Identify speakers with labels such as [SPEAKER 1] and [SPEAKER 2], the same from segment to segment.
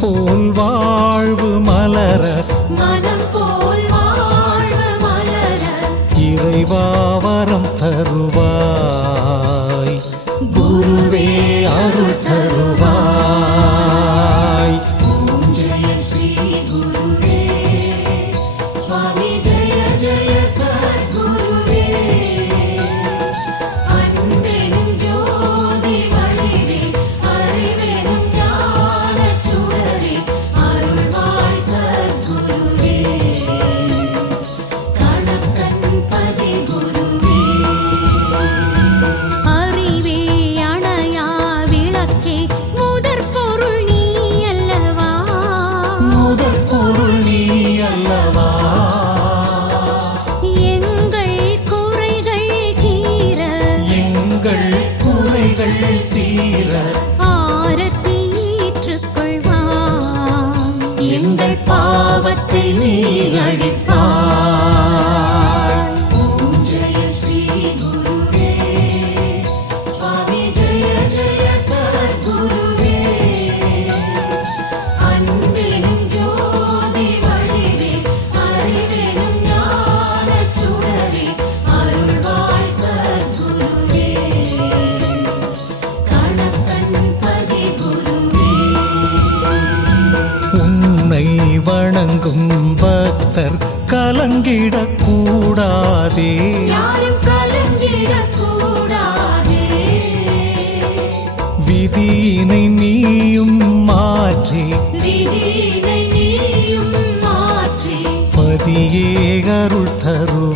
[SPEAKER 1] போல் வாழ்வு மலர
[SPEAKER 2] மனம் போல் வாழ்வு மலர
[SPEAKER 1] இறைவாவரம் தருவாய். குருவே அருள் தருவாய். நீயே அருள்
[SPEAKER 2] தரும்.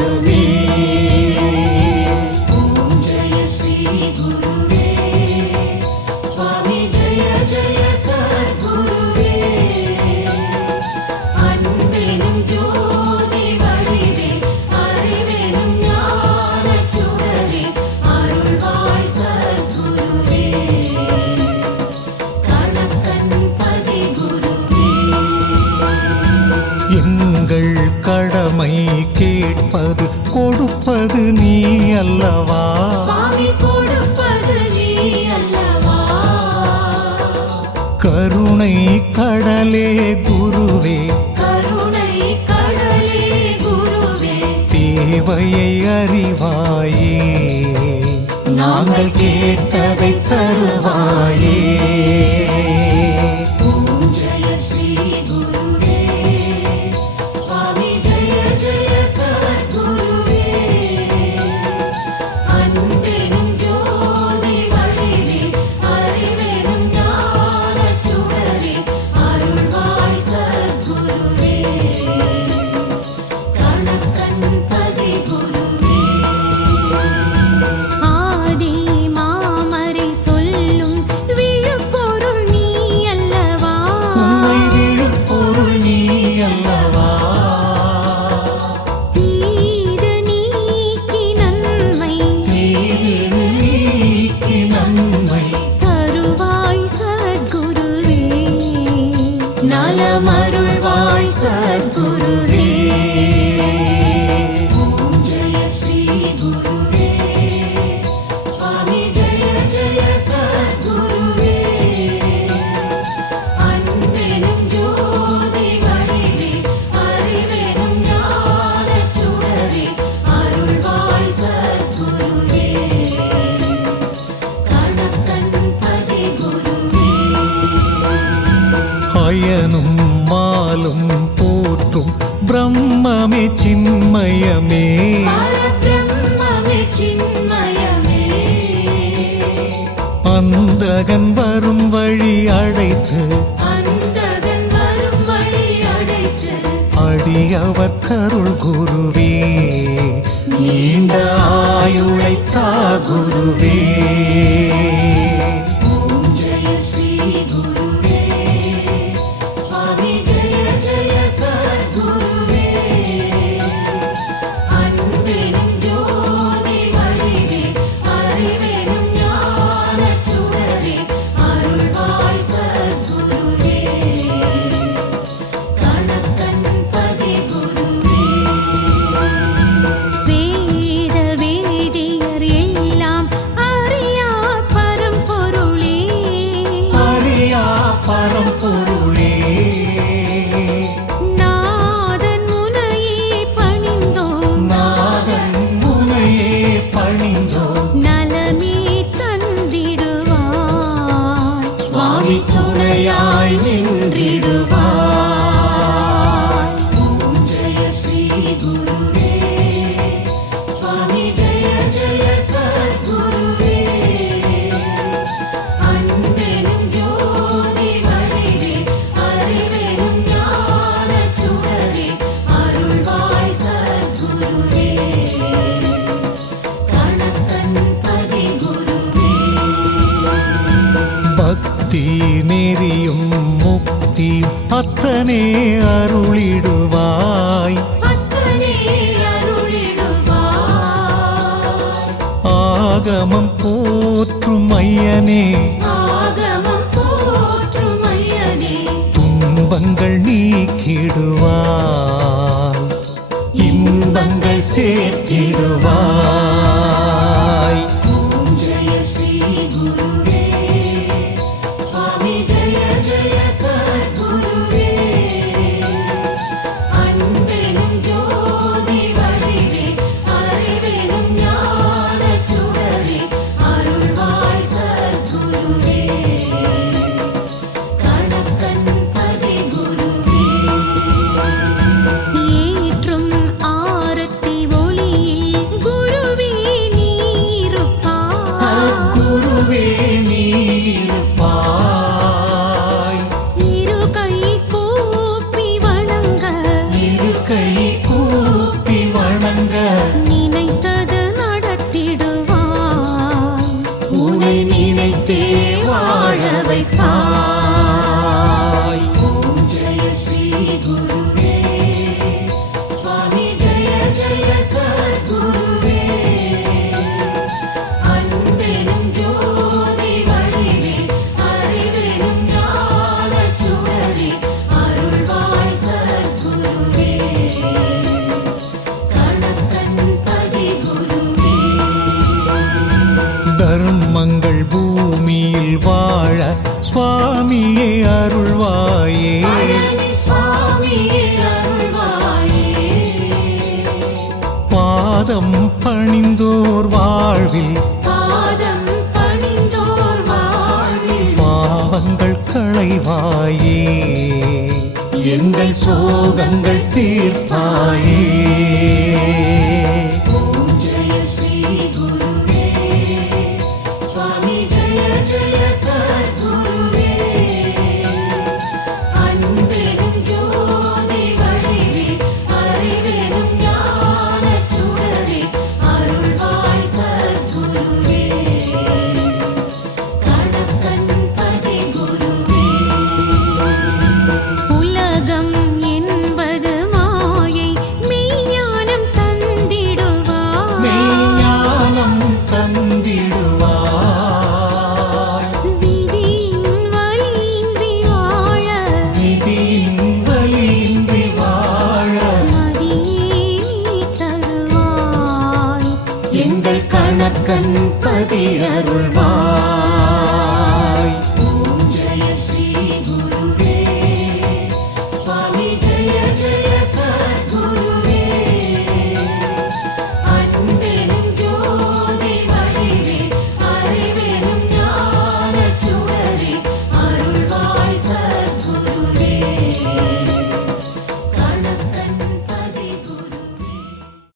[SPEAKER 1] தங்கள் கடமை கேட்பது கொடுப்பது நீ அல்லவா? கருணை கடலே குருவே. தேவையை அறிவாயே. நாங்கள் கேட்டதை தருவாயே.
[SPEAKER 2] sun. చిన్మయమే
[SPEAKER 1] அந்தகன் வரும் வழி அடைத்து அடியவர் கருள் குருவே. நீண்ட ஆயுளைத்தா குருவே.
[SPEAKER 2] Hallelujah.
[SPEAKER 1] ஆகமம் போற்றும் ஐயனே. துன்பங்கள் நீக்கிடுவார் இன்பங்கள் சேர்த்திடுவார் சோகங்கள் தீர்ப்பாயே.